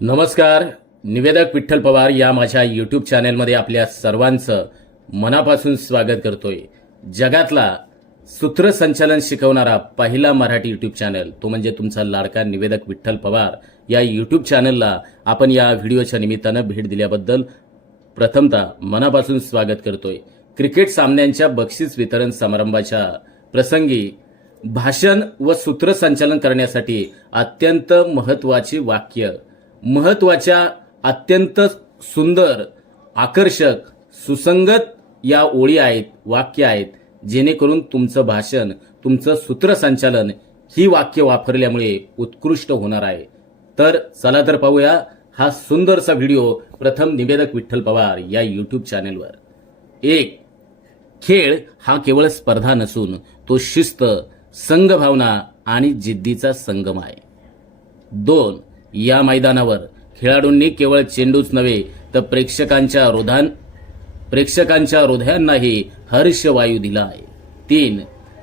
नमस्कार. निवेदक विठ्ठल पवार या माझ्या यूट्यूब चॅनलमध्ये आपल्या सर्वांचं मनापासून स्वागत करतोय. जगातला सूत्रसंचालन शिकवणारा पहिला मराठी यूट्यूब चॅनल तो म्हणजे तुमचा लाडका निवेदक विठ्ठल पवार या यूट्यूब चॅनलला आपण या व्हिडिओच्या निमित्तानं भेट दिल्याबद्दल प्रथमतः मनापासून स्वागत करतोय. क्रिकेट सामन्यांच्या बक्षीस वितरण समारंभाच्या प्रसंगी भाषण व सूत्रसंचालन करण्यासाठी अत्यंत महत्त्वाची वाक्य, महत्त्वाच्या अत्यंत सुंदर, आकर्षक, सुसंगत या ओळी आहेत, वाक्य आहेत, जेणेकरून तुमचं भाषण, तुमचं सूत्रसंचालन ही वाक्य वापरल्यामुळे उत्कृष्ट होणार आहे. तर चला तर पाहूया हा सुंदरसा व्हिडिओ प्रथम निवेदक विठ्ठल पवार या यूट्यूब चॅनलवर. 1. खेळ हा केवळ स्पर्धा नसून तो शिस्त, संघभावना आणि जिद्दीचा संगम आहे. 2. या मैदानावर खेळाडूंनी केवळ चेंडूच नव्हे तर प्रेक्षकांच्या हृदयांनाही हर्षवायू दिला आहे. 3.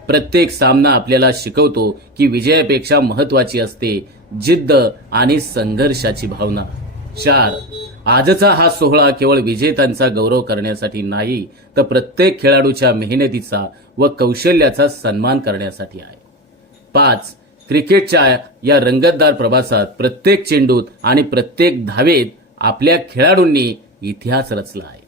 प्रत्येक सामना आपल्याला शिकवतो की विजयापेक्षा महत्त्वाची असते जिद्द आणि संघर्षाची भावना. 4. आजचा हा सोहळा केवळ विजेत्यांचा गौरव करण्यासाठी नाही तर प्रत्येक खेळाडूच्या मेहनतीचा व कौशल्याचा सन्मान करण्यासाठी आहे. 5. क्रिकेटच्या या रंगतदार प्रवासात प्रत्येक चेंडूत आणि प्रत्येक धावेत आपल्या खेळाडूंनी इतिहास रचला आहे.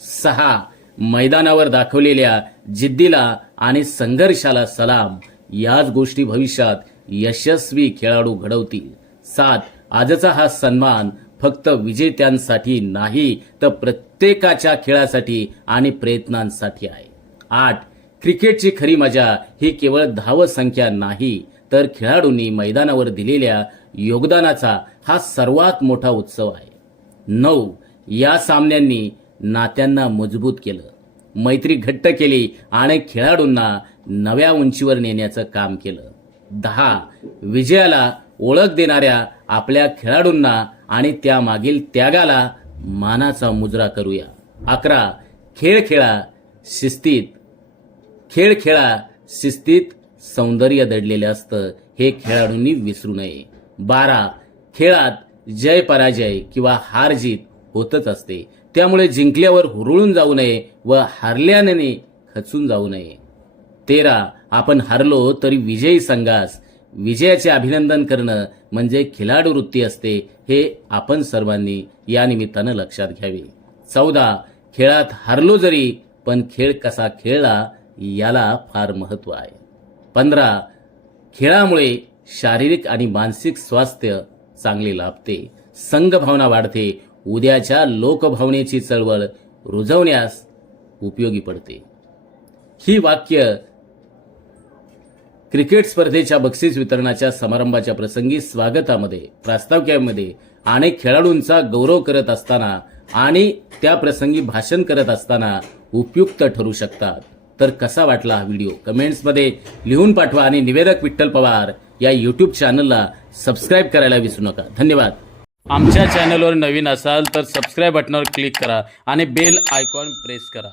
6. मैदानावर दाखवलेल्या जिद्दीला आणि संघर्षाला सलाम. याच गोष्टी भविष्यात यशस्वी खेळाडू घडवतील. 7. आजचा हा सन्मान फक्त विजेत्यांसाठी नाही तर प्रत्येकाच्या खेळासाठी आणि प्रयत्नांसाठी आहे. 8. क्रिकेटची खरी मजा ही केवळ धावसंख्या नाही तर खेळाडूंनी मैदानावर दिलेल्या योगदानाचा हा सर्वात मोठा उत्सव आहे. 9. या सामन्यांनी नात्यांना मजबूत केलं, मैत्री घट्ट केली आणि खेळाडूंना नव्या उंचीवर नेण्याचं काम केलं. 10. विजयाला ओळख देणाऱ्या आपल्या खेळाडूंना आणि त्यामागील त्यागाला मानाचा मुजरा करूया. 11. खेळ खेळा शिस्तीत सौंदर्य दडलेलं असतं हे खेळाडूंनी विसरू नये. 12. खेळात जय पराजय किंवा हार जीत होतच असते, त्यामुळे जिंकल्यावर हुरळून जाऊ नये व हारल्याने खचून जाऊ नये. 13. आपण हारलो तरी विजयी संघास विजयाचे अभिनंदन करणं म्हणजे खिलाडू वृत्ती असते हे आपण सर्वांनी या निमित्तानं लक्षात घ्यावे. 14. खेळात हारलो जरी पण खेळ कसा खेळला याला फार महत्त्व आहे. 15. खेळामुळे शारीरिक आणि मानसिक स्वास्थ्य चांगले लाभते, संघभावना वाढते, उद्याच्या लोकभावनेची चळवळ रुजवण्यास उपयोगी पडते. ही वाक्य क्रिकेट स्पर्धेच्या बक्षीस वितरणाच्या समारंभाच्या प्रसंगी स्वागतामध्ये, प्रास्ताविकेमध्ये आणि खेळाडूंचा गौरव करत असताना आणि त्या प्रसंगी भाषण करत असताना उपयुक्त ठरू शकतात. तर कसा वाटला हा व्हिडिओ कमेंट्समध्ये लिहून पाठवा आणि निवेदक विठ्ठल पवार या यूट्यूब चॅनलला सबस्क्राईब करायला विसरू नका. धन्यवाद. आमच्या चॅनलवर नवीन असाल तर सबस्क्राईब बटनावर क्लिक करा आणि बेल आयकॉन प्रेस करा.